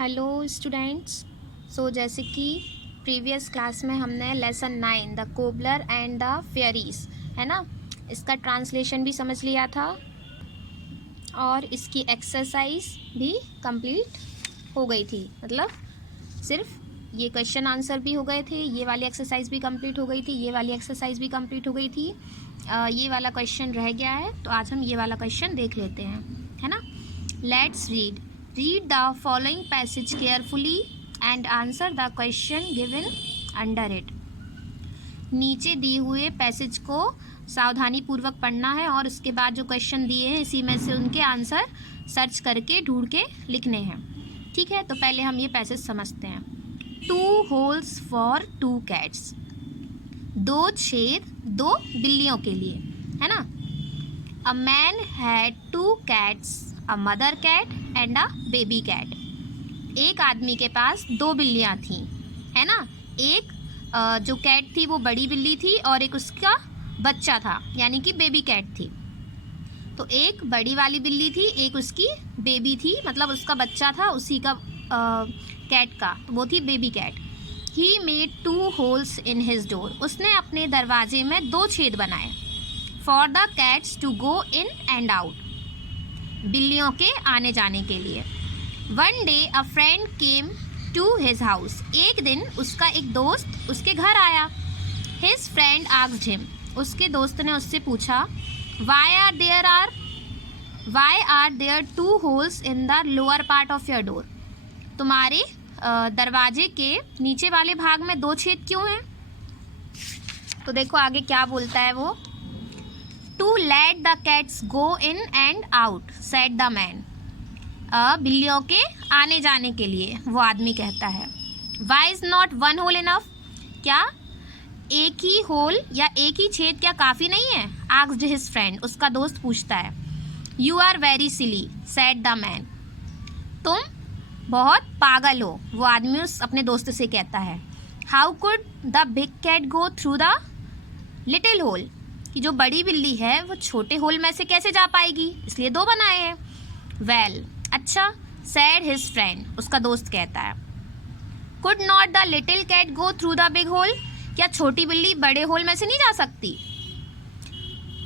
Hello students. जैसे कि previous class में हमने lesson 9 the cobbler and the fairies है ना, इसका ट्रांसलेशन भी समझ लिया था और इसकी एक्सरसाइज भी कंप्लीट हो गई थी। मतलब सिर्फ ये क्वेश्चन आंसर भी हो गए थे, ये वाली एक्सरसाइज भी कंप्लीट हो गई थी, ये वाली एक्सरसाइज भी कंप्लीट हो गई थी। ये वाला क्वेश्चन रह गया है, तो आज हम ये वाला क्वेश्चन देख लेते हैं, है ना। Let's read the following passage carefully and answer the question given under it। नीचे दिए हुए पैसेज को सावधानी पूर्वक पढ़ना है और उसके बाद जो क्वेश्चन दिए हैं इसी में से उनके आंसर सर्च करके ढूंढ के लिखने हैं। ठीक है, तो पहले हम ये पैसेज समझते हैं। 2 holes for 2 cats। 2 छेद 2 बिल्लियों के लिए, है ना। A man had 2 cats, a mother cat and a baby cat। एक आदमी के पास 2 बिल्लियाँ थीं, है ना। एक जो कैट थी वो बड़ी बिल्ली थी और एक उसका बच्चा था, यानी कि बेबी कैट थी। तो एक बड़ी वाली बिल्ली थी, एक उसकी बेबी थी, मतलब उसका बच्चा था उसी का कैट का, वो थी baby cat. He made 2 holes in his door। उसने अपने दरवाजे में 2 छेद बनाए। For the cats to go in and out। बिल्लियों के आने जाने के लिए। One day a friend came to his house। एक दिन उसका एक दोस्त उसके घर आया। His friend asked him। उसके दोस्त ने उससे पूछा Why are there 2 holes in the lower part of your door। तुम्हारे दरवाजे के नीचे वाले भाग में 2 छेद क्यों हैं। तो देखो आगे क्या बोलता है वो। To let the cats go in and out said the man। बिल्लियों के आने जाने के लिए वो आदमी कहता है। Why is not 1 hole enough। क्या एक ही होल या एक ही छेद क्या काफ़ी नहीं है। Asked his friend। उसका दोस्त पूछता है। You are very silly said the man। तुम बहुत पागल हो, वो आदमी अपने दोस्त से कहता है। How could the big cat go through the little hole। कि जो बड़ी बिल्ली है वो छोटे होल में से कैसे जा पाएगी, इसलिए 2 बनाए हैं। Well, अच्छा said his friend। उसका दोस्त कहता है। Could not the little cat go through the big hole। क्या छोटी बिल्ली बड़े होल में से नहीं जा सकती।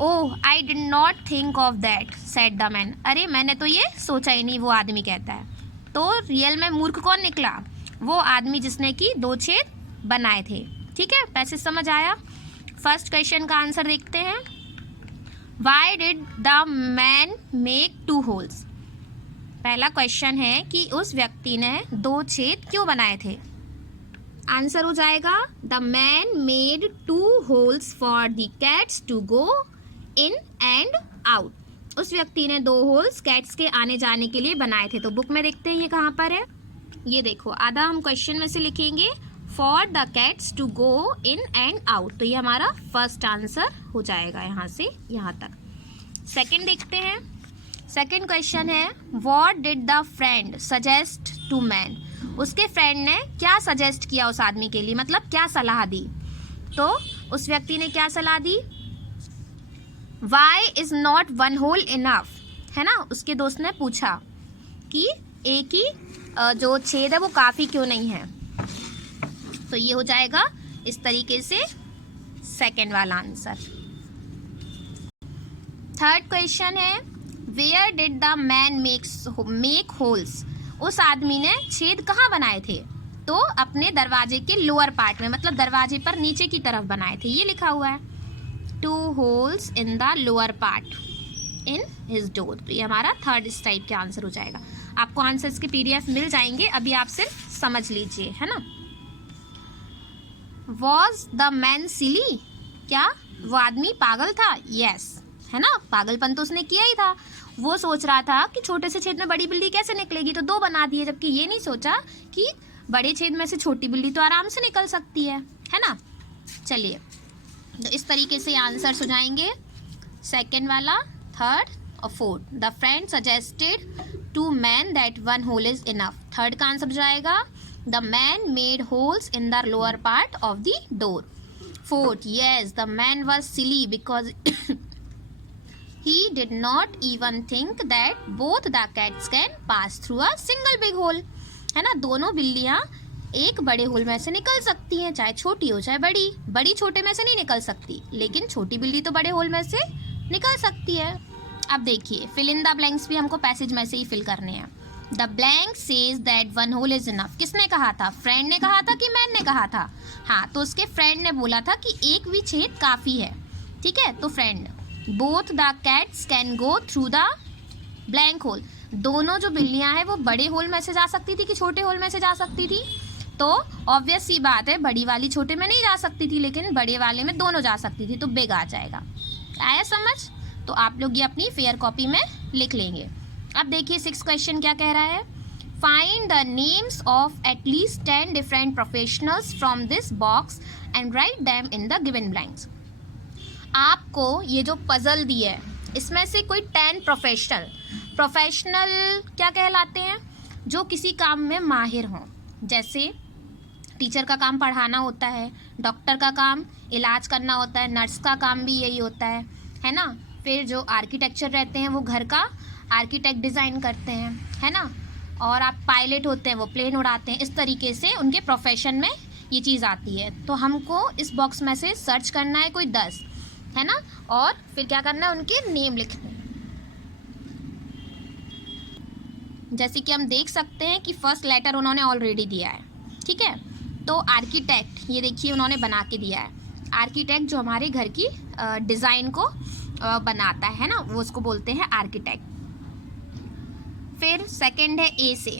Oh, I did not think of that said the man। अरे मैंने तो ये सोचा ही नहीं, वो आदमी कहता है। तो रियल में मूर्ख कौन निकला, वो आदमी जिसने कि 2 छेद बनाए थे। ठीक है, पैसेज समझ आया। फर्स्ट क्वेश्चन का आंसर देखते हैं। Why did the man make 2 holes। पहला क्वेश्चन है कि उस व्यक्ति ने 2 छेद क्यों बनाए थे। आंसर हो जाएगा The man made 2 holes for the cats to go in and out। उस व्यक्ति ने 2 होल्स कैट्स के आने जाने के लिए बनाए थे। तो बुक में देखते हैं ये कहाँ पर है। ये देखो, आधा हम क्वेश्चन में से लिखेंगे for the cats to go in and out. तो ये हमारा फर्स्ट आंसर हो जाएगा यहाँ से यहाँ तक। सेकंड देखते हैं। सेकंड क्वेश्चन है what did the friend suggest to man. उसके फ्रेंड ने क्या सजेस्ट किया उस आदमी के लिए, मतलब क्या सलाह दी। तो उस व्यक्ति ने क्या सलाह दी। Why is not 1 hole enough, है ना। उसके दोस्त ने पूछा कि एक ही जो छेद है वो काफ़ी क्यों नहीं है। तो ये हो जाएगा इस तरीके से सेकंड वाला आंसर। थर्ड क्वेश्चन है where did the man make holes. उस आदमी ने छेद कहाँ बनाए थे। तो अपने दरवाजे के लोअर पार्ट में, मतलब दरवाजे पर नीचे की तरफ बनाए थे। ये लिखा हुआ है 2 holes in the lower part in his door. तो ये हमारा थर्ड इस टाइप के आंसर हो जाएगा। आपको आंसर्स के PDF मिल जाएंगे, अभी आप सिर्फ समझ लीजिए, है ना। Was the man silly। क्या वो आदमी पागल था। Yes, है ना, पागलपन तो उसने किया ही था। वो सोच रहा था कि छोटे से छेद में बड़ी बिल्ली कैसे निकलेगी, तो 2 बना दिए, जबकि ये नहीं सोचा कि बड़े छेद में से छोटी बिल्ली तो आराम से निकल सकती है ना। चलिए, तो इस तरीके से आंसर्स हो जाएंगे सेकेंड वाला, थर्ड और fourth. The friend suggested to man that 1 hole is enough. Third का आंसर हो जाएगा The man made holes in the lower part of the door। Fourth, yes, the man was silly because he did not even think that both the cats can pass through a single big hole। है ना। दोनों बिल्लियाँ एक बड़े whole में से निकल सकती हैं, चाहे छोटी हो चाहे बड़ी। बड़ी छोटे में से नहीं निकल सकती, लेकिन छोटी बिल्ली तो बड़े होल में से निकल सकती है। अब देखिए, फिल इन द ब्लैंक्स भी हमको पैसेज में से ही फिल करने हैं। The blank says that one hole is enough. किसने कहा था? फ्रेंड ने कहा था कि मैन ने कहा था? हाँ, तो उसके फ्रेंड ने बोला था कि एक भी छेद काफ़ी है। ठीक है, तो friend, both the cats can go through the blank hole. दोनों जो बिल्लियाँ हैं वो बड़े होल में से जा सकती थी कि छोटे होल में से जा सकती थी? तो ऑब्वियस सी बात है, बड़ी वाली छोटे में नहीं जा सकती थी, लेकिन बड़े वाले में दोनों जा सकती थी, तो बिग आ जाएगा। आया समझ? तो आप लोग ये अपनी फेयर कॉपी में लिख लेंगे। अब देखिए 6 क्वेश्चन क्या कह रहा है। Find the names of at least 10 different professionals from this box and write them in the given blanks. आपको ये जो पजल दी है, इसमें से कोई 10 प्रोफेशनल क्या कहलाते हैं? जो किसी काम में माहिर हों। जैसे टीचर का काम पढ़ाना होता है, डॉक्टर का काम इलाज करना होता है, नर्स का काम भी यही होता है ना। फिर जो आर्किटेक्चर रहते हैं वो घर का आर्किटेक्ट डिज़ाइन करते हैं, है ना। और आप पायलट होते हैं, वो प्लेन उड़ाते हैं। इस तरीके से उनके प्रोफेशन में ये चीज़ आती है। तो हमको इस बॉक्स में से सर्च करना है कोई 10, है ना, और फिर क्या करना है, उनके नेम लिखने हैं। जैसे कि हम देख सकते हैं कि फर्स्ट लेटर उन्होंने ऑलरेडी दिया है। ठीक है, तो आर्किटेक्ट, ये देखिए उन्होंने बना के दिया है। आर्किटेक्ट जो हमारे घर की डिज़ाइन को बनाता है ना, वो उसको बोलते हैं आर्किटेक्ट। फिर सेकंड है ए से,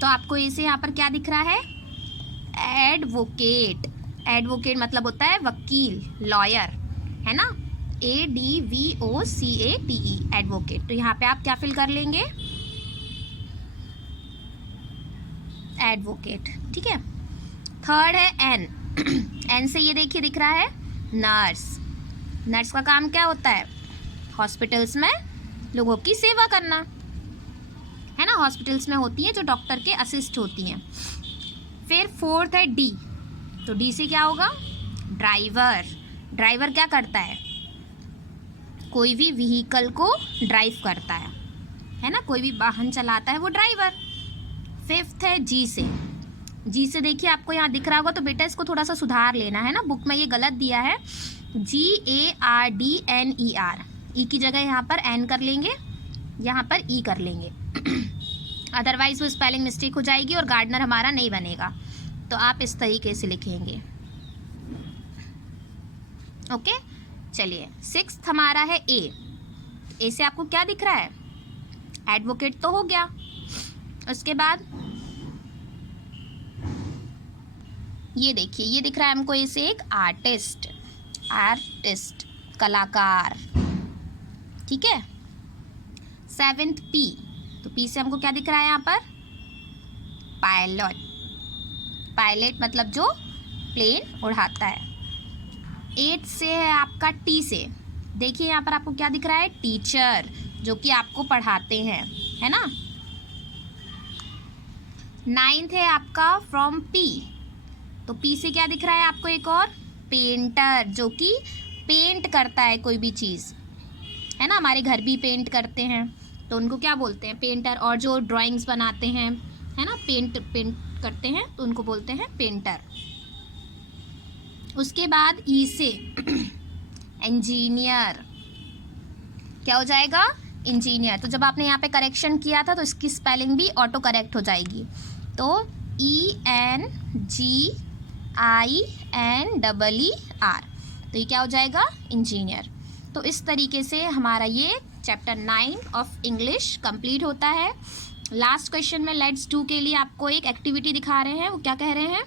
तो आपको ए से यहाँ पर क्या दिख रहा है? एडवोकेट। एडवोकेट मतलब होता है वकील, लॉयर, है ना। ADVOCATE, advocate. तो यहाँ पे आप क्या फिल कर लेंगे? एडवोकेट। ठीक है। थर्ड है एन। एन से ये देखिए दिख रहा है नर्स। नर्स का काम क्या होता है? हॉस्पिटल्स में लोगों की सेवा करना, है ना। हॉस्पिटल्स में होती हैं जो डॉक्टर के असिस्ट होती हैं। फिर फोर्थ है डी, तो डी से क्या होगा? ड्राइवर। ड्राइवर क्या करता है? कोई भी व्हीकल को ड्राइव करता है ना, कोई भी वाहन चलाता है वो ड्राइवर। फिफ्थ है जी से। जी से देखिए आपको यहाँ दिख रहा होगा, तो बेटा इसको थोड़ा सा सुधार लेना है ना, बुक में ये गलत दिया है। GARDNER, ई की जगह यहाँ पर एन कर लेंगे, यहाँ पर ई कर लेंगे। अदरवाइज वो स्पेलिंग मिस्टेक हो जाएगी और गार्डनर हमारा नहीं बनेगा। तो आप इस तरीके से लिखेंगे। ओके, चलिए 6th हमारा है ए। ए से आपको क्या दिख रहा है? एडवोकेट तो हो गया। उसके बाद ये देखिए, ये दिख रहा है हमको इसे एक आर्टिस्ट। आर्टिस्ट, कलाकार। ठीक है। 7th पी, तो पी से हमको क्या दिख रहा है यहाँ पर? पायलट। पायलट मतलब जो प्लेन उड़ाता है। 8th से है आपका टी से, देखिए यहाँ पर आपको क्या दिख रहा है? टीचर, जो कि आपको पढ़ाते हैं, है ना। 9th है आपका फ्रॉम पी, तो पी से क्या दिख रहा है आपको? एक और पेंटर, जो कि पेंट करता है कोई भी चीज़, है ना। हमारे घर भी पेंट करते हैं तो उनको क्या बोलते हैं? पेंटर। और जो ड्राइंग्स बनाते हैं, है ना, पेंट करते हैं, तो उनको बोलते हैं पेंटर। उसके बाद ई से इंजीनियर, क्या हो जाएगा? इंजीनियर। तो जब आपने यहाँ पे करेक्शन किया था तो इसकी स्पेलिंग भी ऑटो करेक्ट हो जाएगी। तो ENGINER, तो ये क्या हो जाएगा? इंजीनियर। तो इस तरीके से हमारा ये चैप्टर 9 ऑफ इंग्लिश कंप्लीट होता है। लास्ट क्वेश्चन में लेट्स डू के लिए आपको एक एक्टिविटी दिखा रहे हैं। वो क्या कह रहे हैं?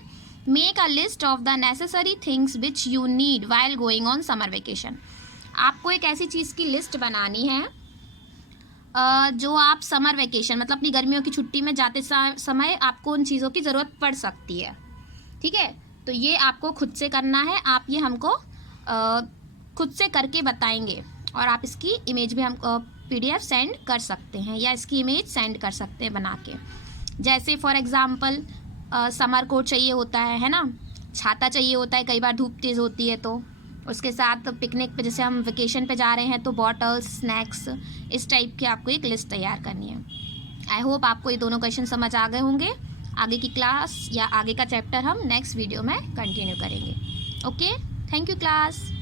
Make a list of the necessary things which you need while going on summer vacation. आपको एक ऐसी चीज़ की लिस्ट बनानी है जो आप समर वेकेशन मतलब अपनी गर्मियों की छुट्टी में जाते समय आपको उन चीज़ों की ज़रूरत पड़ सकती है। ठीक है, तो ये आपको खुद से करना है। आप ये हमको खुद से करके बताएंगे और आप इसकी इमेज भी हम PDF सेंड कर सकते हैं या इसकी इमेज सेंड कर सकते हैं बना के। जैसे फॉर एग्ज़ाम्पल समर कोट चाहिए होता है ना, छाता चाहिए होता है, कई बार धूप तेज़ होती है तो उसके साथ पिकनिक पे जैसे हम वेकेशन पे जा रहे हैं तो बॉटल्स, स्नैक्स, इस टाइप की आपको एक लिस्ट तैयार करनी है। आई होप आपको ये दोनों क्वेश्चन समझ आ गए होंगे। आगे की क्लास या आगे का चैप्टर हम नेक्स्ट वीडियो में कंटिन्यू करेंगे। Okay, thank you class.